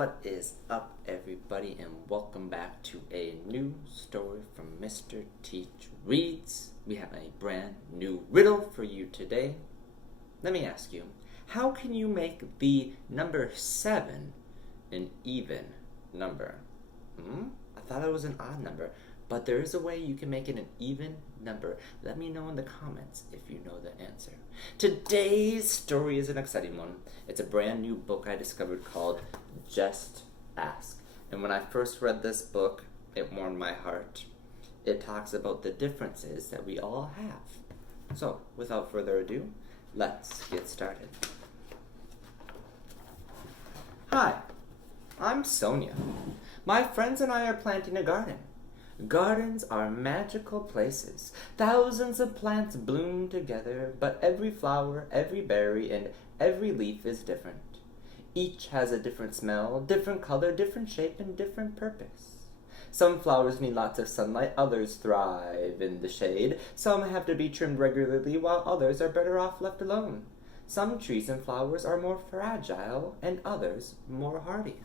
What is up, everybody, and welcome back to a new story from Mr. Teach Reads. We have a brand new riddle for you today. Let me ask you, how can you make the number 7 an even number? I thought it was an odd number, but there is a way you can make it an even number. Let me know in the comments if you know the answer. Today's story is an exciting one. It's a brand new book I discovered called Just Ask. And when I first read this book, it warmed my heart. It talks about the differences that we all have. So, without further ado, let's get started. Hi, I'm Sonia. My friends and I are planting a garden. Gardens are magical places. Thousands of plants bloom together, but every flower, every berry, and every leaf is different. Each has a different smell, different color, different shape, and different purpose. Some flowers need lots of sunlight, others thrive in the shade. Some have to be trimmed regularly, while others are better off left alone. Some trees and flowers are more fragile, and others more hardy.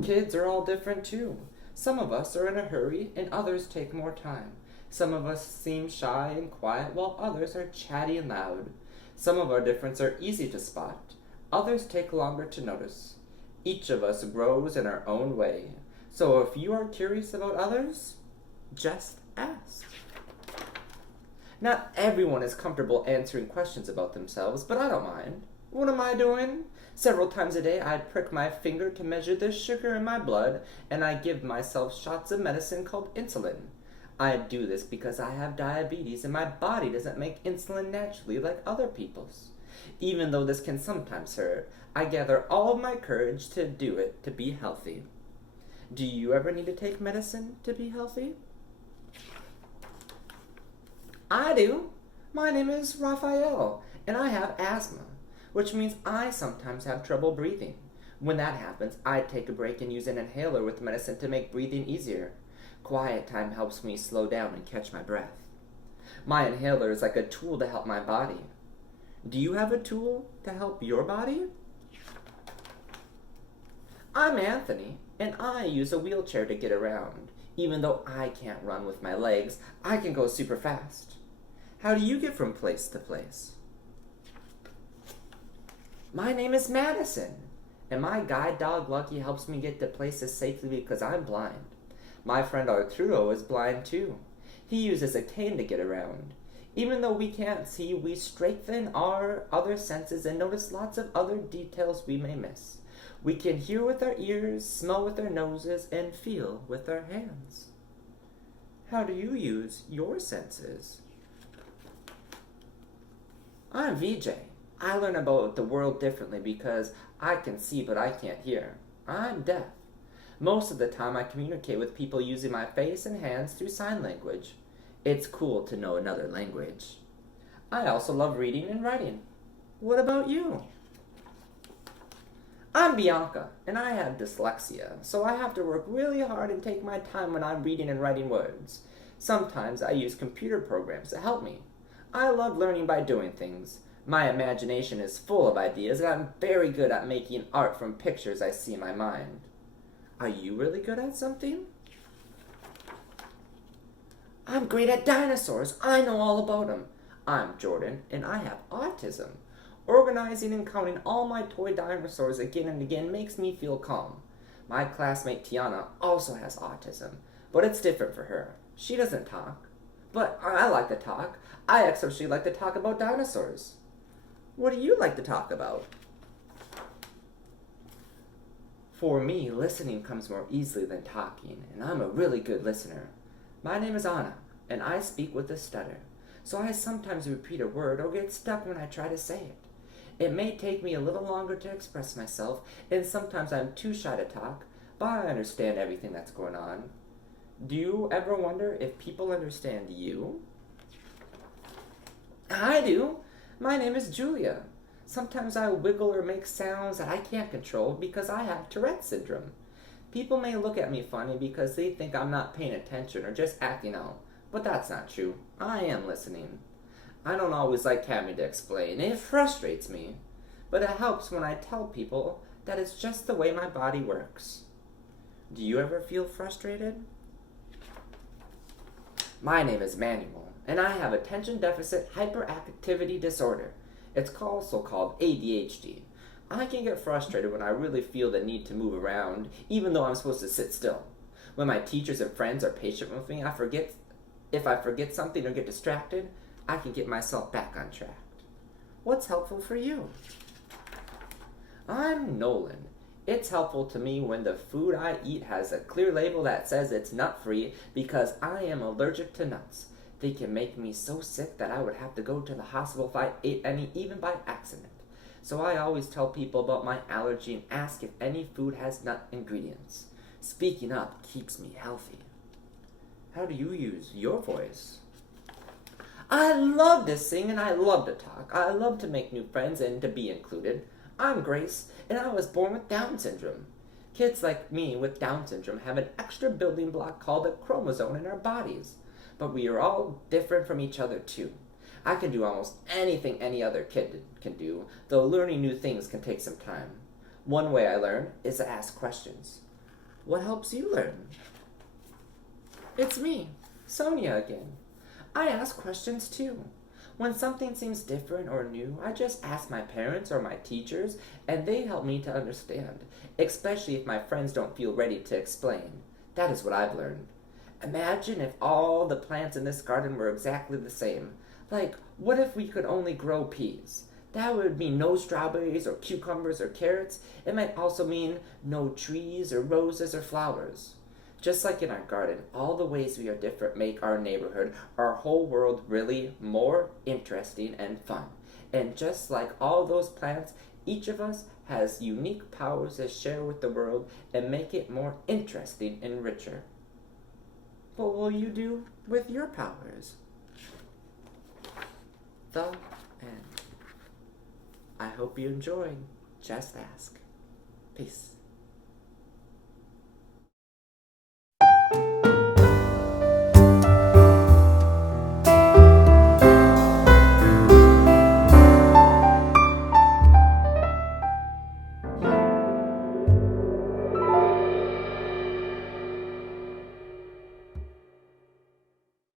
Kids are all different too. Some of us are in a hurry, and others take more time. Some of us seem shy and quiet, while others are chatty and loud. Some of our differences are easy to spot. Others take longer to notice. Each of us grows in our own way. So if you are curious about others, just ask. Not everyone is comfortable answering questions about themselves, but I don't mind. What am I doing? Several times a day, I prick my finger to measure the sugar in my blood, and I give myself shots of medicine called insulin. I do this because I have diabetes, and my body doesn't make insulin naturally like other people's. Even though this can sometimes hurt, I gather all of my courage to do it to be healthy. Do you ever need to take medicine to be healthy? I do. My name is Raphael, and I have asthma, which means I sometimes have trouble breathing. When that happens, I take a break and use an inhaler with medicine to make breathing easier. Quiet time helps me slow down and catch my breath. My inhaler is like a tool to help my body. Do you have a tool to help your body? I'm Anthony, and I use a wheelchair to get around. Even though I can't run with my legs, I can go super fast. How do you get from place to place? My name is Madison, and my guide dog Lucky helps me get to places safely because I'm blind. My friend Arturo is blind too. He uses a cane to get around. Even though we can't see, we strengthen our other senses and notice lots of other details we may miss. We can hear with our ears, smell with our noses, and feel with our hands. How do you use your senses? I'm VJ. I learn about the world differently because I can see but I can't hear. I'm deaf. Most of the time I communicate with people using my face and hands through sign language. It's cool to know another language. I also love reading and writing. What about you? I'm Bianca, and I have dyslexia, so I have to work really hard and take my time when I'm reading and writing words. Sometimes I use computer programs to help me. I love learning by doing things. My imagination is full of ideas, and I'm very good at making art from pictures I see in my mind. Are you really good at something? I'm great at dinosaurs. I know all about them. I'm Jordan, and I have autism. Organizing and counting all my toy dinosaurs again and again makes me feel calm. My classmate Tiana also has autism, but it's different for her. She doesn't talk. But I like to talk. I especially like to talk about dinosaurs. What do you like to talk about? For me, listening comes more easily than talking, and I'm a really good listener. My name is Anna, and I speak with a stutter, so I sometimes repeat a word or get stuck when I try to say it. It may take me a little longer to express myself, and sometimes I'm too shy to talk, but I understand everything that's going on. Do you ever wonder if people understand you? I do. My name is Julia. Sometimes I wiggle or make sounds that I can't control because I have Tourette's syndrome. People may look at me funny because they think I'm not paying attention or just acting out, but that's not true. I am listening. I don't always like having to explain. It frustrates me. But it helps when I tell people that it's just the way my body works. Do you ever feel frustrated? My name is Manuel, and I have attention deficit hyperactivity disorder. It's also called ADHD. I can get frustrated when I really feel the need to move around, even though I'm supposed to sit still. When my teachers and friends are patient with me, if I forget something or get distracted, I can get myself back on track. What's helpful for you? I'm Nolan. It's helpful to me when the food I eat has a clear label that says it's nut-free because I am allergic to nuts. They can make me so sick that I would have to go to the hospital if I ate any, even by accident. So I always tell people about my allergy and ask if any food has nut ingredients. Speaking up keeps me healthy. How do you use your voice? I love to sing and I love to talk. I love to make new friends and to be included. I'm Grace, and I was born with Down syndrome. Kids like me with Down syndrome have an extra building block called a chromosome in our bodies. But we are all different from each other too. I can do almost anything any other kid can do, though learning new things can take some time. One way I learn is to ask questions. What helps you learn? It's me, Sonia again. I ask questions too. When something seems different or new, I just ask my parents or my teachers, and they help me to understand, especially if my friends don't feel ready to explain. That is what I've learned. Imagine if all the plants in this garden were exactly the same. Like, what if we could only grow peas? That would mean no strawberries or cucumbers or carrots. It might also mean no trees or roses or flowers. Just like in our garden, all the ways we are different make our neighborhood, our whole world really more interesting and fun. And just like all those plants, each of us has unique powers to share with the world and make it more interesting and richer. What will you do with your powers? The end. I hope you enjoyed Just Ask. Peace.